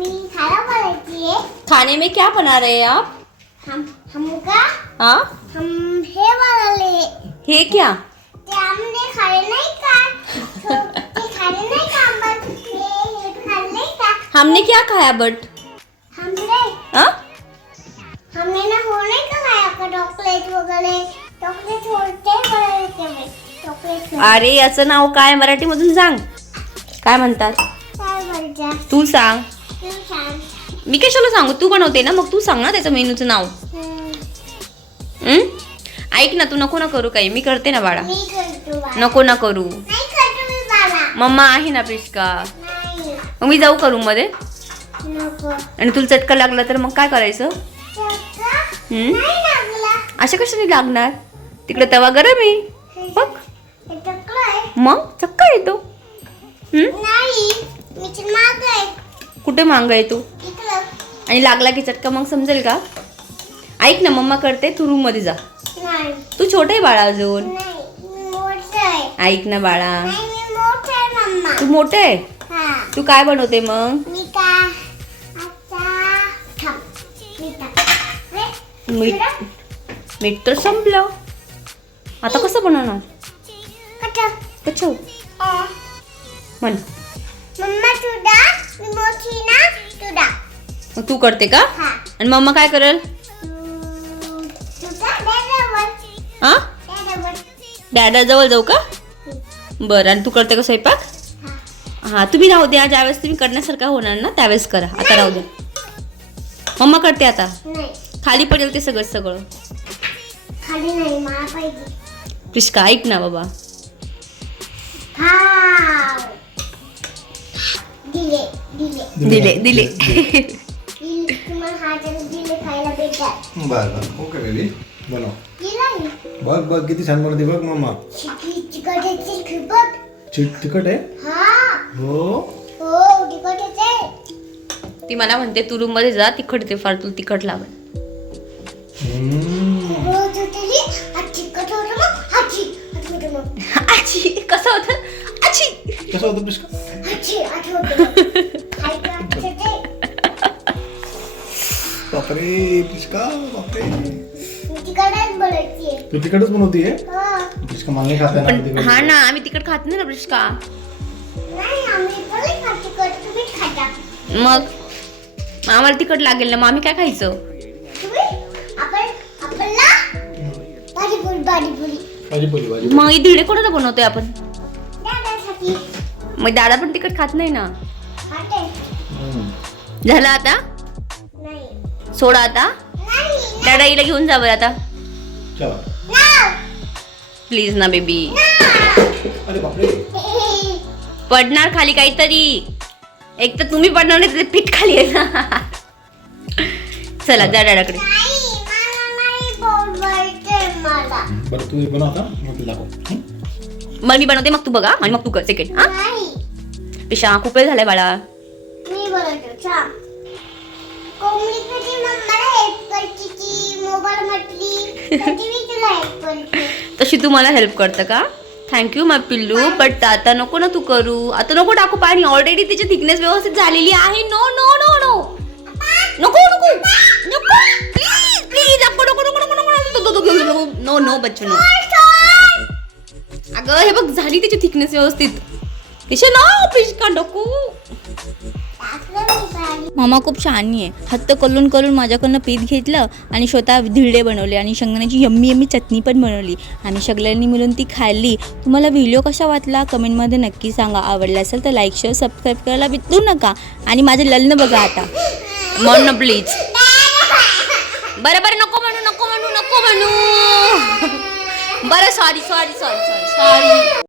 मी खाना खाने में क्या बना रहे हैं आप? हम हमका हाँ? हम हे वाले हे क्या? ते हमने खाले नाही का तो खाले नाही का आपण हे हे खाल्ले नाही का हमने क्या खाया बट? हमने हाँ? हमने ना हो नाही का खाया का चॉकलेट वगैरे चॉकलेट होते वगैरे चॉकलेट अरे याचं नाव काय मराठीमधून सांग. काय म्हणतात? काय तू सांग. मी कशाला सांगू? तू बनवते ना मग तू सांग ना त्याचं मेनूचं नाव? ऐक ना तू नको ना करू काही. मी करते ना बाळा. नको ना करू. नाही मम्मा आहे ना प्रिशका नाही. मग मी जाऊ का मध्ये? नको. आणि तुला चटका लागला तर मग काय करायचं? नाही अशा कशाने लागणार? तिकडे तवा गरम आहे. बघ. मग चक्का येतो. माग आहे कुठे मांग येतो इकडं. आणि लागला की चटका मग समजेल का? ऐक ना मम्मा करते तू रूममध्ये जा. नाही. तू छोटे आहे बाळा अजून आहे. ऐक ना बाळा. आहे तू मोठं आहे? हा. तू काय बनवते मग? मीठ. मीठ तर संपलं. आता कसं बनवणार. कचो म्हण. मोठी ना मग तू करते का? हा. आणि मम्मा काय करेल? तुझा हा जवळ जाऊ का? बरं आणि तू करते का स्वयंपाक? हा. हा तुम्ही राहू द्या. ज्यावेळेस तुम्ही करण्यासारखं होणार ना त्यावेळेस करा. आता राहू द्या. मम्मा करते आता. नाही. खाली पडेल ते सगळं सगळं. खाली नाही मला पाहिजे. प्रिशका ऐक ना बाबा. दिले. दिले बर बर. ओके बेबी बनव. बघ बघ किती छान बनवते बघ मम्मा चिट तिखट आहे? हा. हो हो ती मला म्हणते तू रूममध्ये जा तिखट ते फार तुला तिखट लागेल कसं होतं? कसं होतं. बापरे. पिस्का बापरे तिकडच तू तिखटच बनवतीये? हो. पिस्का मागे खाते ना पण तिखट. हा ना आम्ही तिखट खात नाही ना नाही नाही खाता मग? आम्हाला तिखट लागेल ना मग आम्ही काय खायचं? भाजी भाजी. मग ही धिडे कोणाला बनवतोय आपण? मग दादा पण तिखट खात नाही ना. झालं आता? नाही सोडा आता. हिला घेऊन जा बरं आता. प्लीज ना बेबी पडणार खाली काहीतरी. एक तर तुम्ही पडणार नाही तर ते पीठ खाली आहे ना. चला जा आता. मग मी बनवते मग तू बघा. आणि मग तू कर. सेकंड हा? ईशा खूप वेळ झालाय बाळा. तशी तू मला हेल्प करतं का? थँक्यू माय पिल्लू. बट आता नको ना तू करू. आता नको टाकू पाणी. ऑलरेडी तिची थिकनेस व्यवस्थित झालेली आहे. नो नो नो नो नको नको. नको. प्लीज प्लीज नको नको नको नको. नको नको नको नो नो बच्चू नो अगं हे बघ झाली त्याची थिकनेस व्यवस्थित. नो का. नको मी पाणी. मामा खूप शहाणी आहे. हत्त कलून करून माझ्याकडनं पीठ घेतलं आणि स्वतः धिरडे बनवले आणि शेंगदाण्याची यम्मी यम्मी चटणी पण बनवली. आम्ही सगळ्यांनी मिळून ती खाल्ली. तुम्हाला व्हिडिओ कसा वाटला कमेंटमध्ये नक्की सांगा. आवडला असेल तर लाईक शेअर सबस्क्राईब करायला विसरू नका. आणि माझं लग्न बघा आता. म्हण प्लीज बरं बरं नको म्हणू नको म्हणू नको म्हणू. बरं sorry sorry sorry sorry sorry